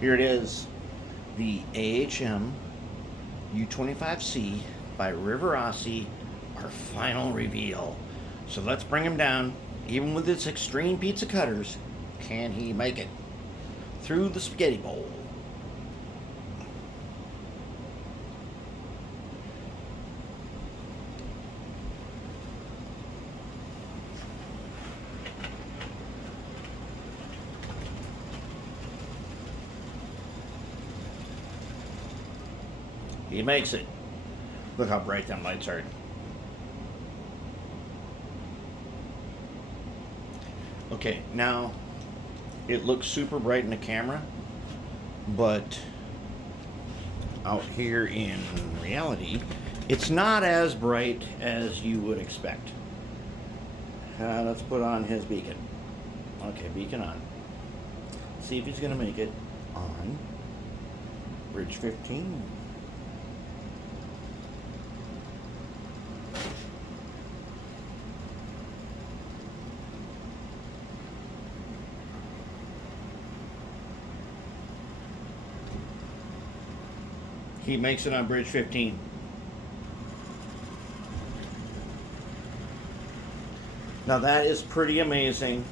Here it is, the Ahm U25C by Rivarossi, our final reveal. So let's bring him down. Even with its extreme pizza cutters, can he make it through the spaghetti bowl? He makes it. Look how bright them lights are. Okay, now it looks super bright in the camera, but out here in reality, it's not as bright as you would expect. Let's put on his beacon. Okay, beacon on. See if he's gonna make it on bridge 15. He makes it on bridge 15. Now that is pretty amazing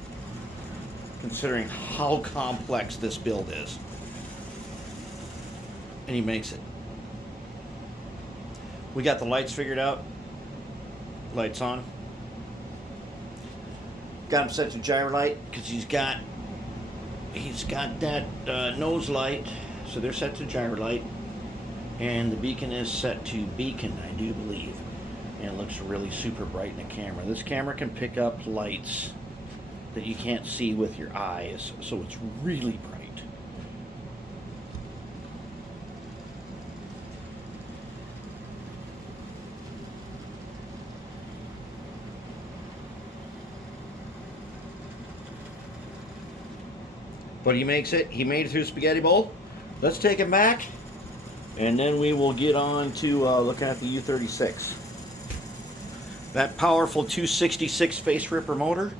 considering how complex this build is. And he makes it. We got the lights figured out. Lights on. Got him set to gyro light because he's got that nose light, so they're set to gyro light. And the beacon is set to beacon, I do believe. And it looks really super bright in the camera. This camera can pick up lights that you can't see with your eyes, so it's really bright. But he makes it. He made it through the spaghetti bowl. Let's take him back, and then we will get on to looking at the U36. That powerful 266 face ripper motor,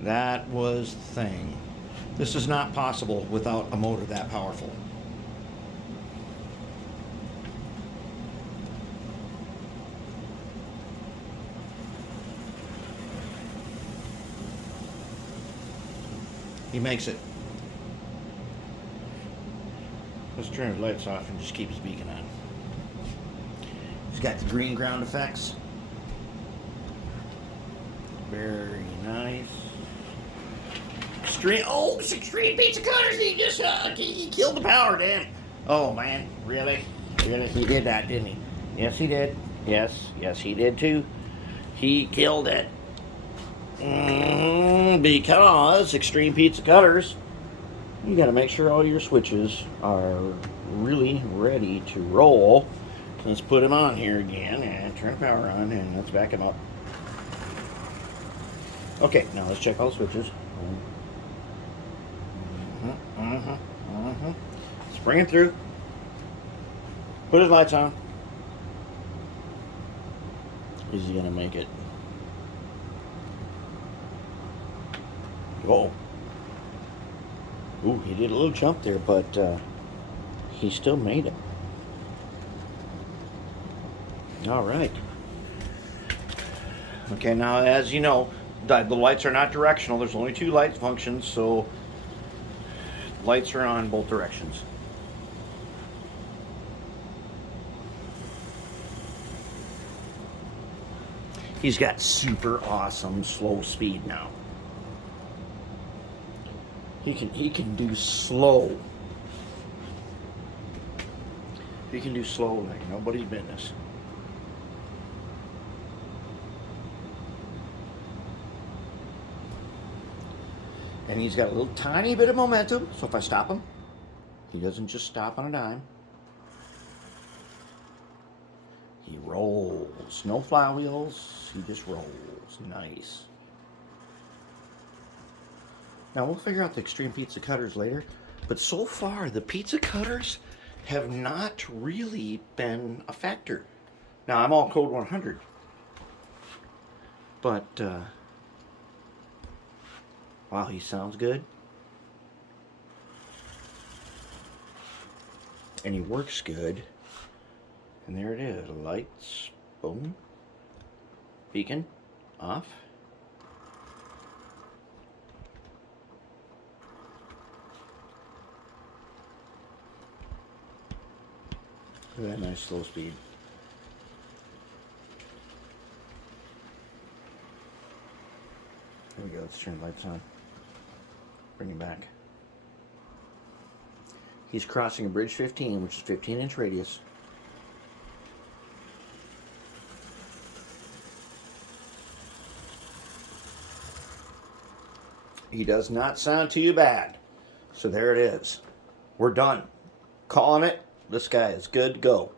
that was the thing. This is not possible without a motor that powerful. He makes it. Let's turn his lights off and just keep his beacon on. He's got the green ground effects. Very nice. Extreme. Oh, it's extreme pizza cutters. He just he killed the power, damn. Oh man, really? Really? He did that, didn't he? Yes, he did. Yes, he did too. He killed it. Because extreme pizza cutters, you got to make sure all your switches are really ready to roll. Let's put him on here again and turn the power on, and let's back him up. Okay, now let's check all the switches. Let's bring it through. Put his lights on. Is he gonna make it? Oh. Ooh, he did a little jump there, but he still made it. All right. Okay, now as you know, the lights are not directional. There's only two light functions, so lights are on both directions. He's got super awesome slow speed now. He can do slow. He can do slow like nobody's business. And he's got a little tiny bit of momentum, so if I stop him, he doesn't just stop on a dime. He rolls. No flywheels, he just rolls. Nice. Now we'll figure out the extreme pizza cutters later, but so far the pizza cutters have not really been a factor. Now I'm all code 100, but wow, he sounds good. and he works good. And there it is. Lights, boom. Beacon, off. Look at that nice slow speed. There we go. Let's turn the lights on. Bring him back. He's crossing a bridge 15, which is 15-inch radius. He does not sound too bad. So there it is. We're done. Calling it. This guy is good to go.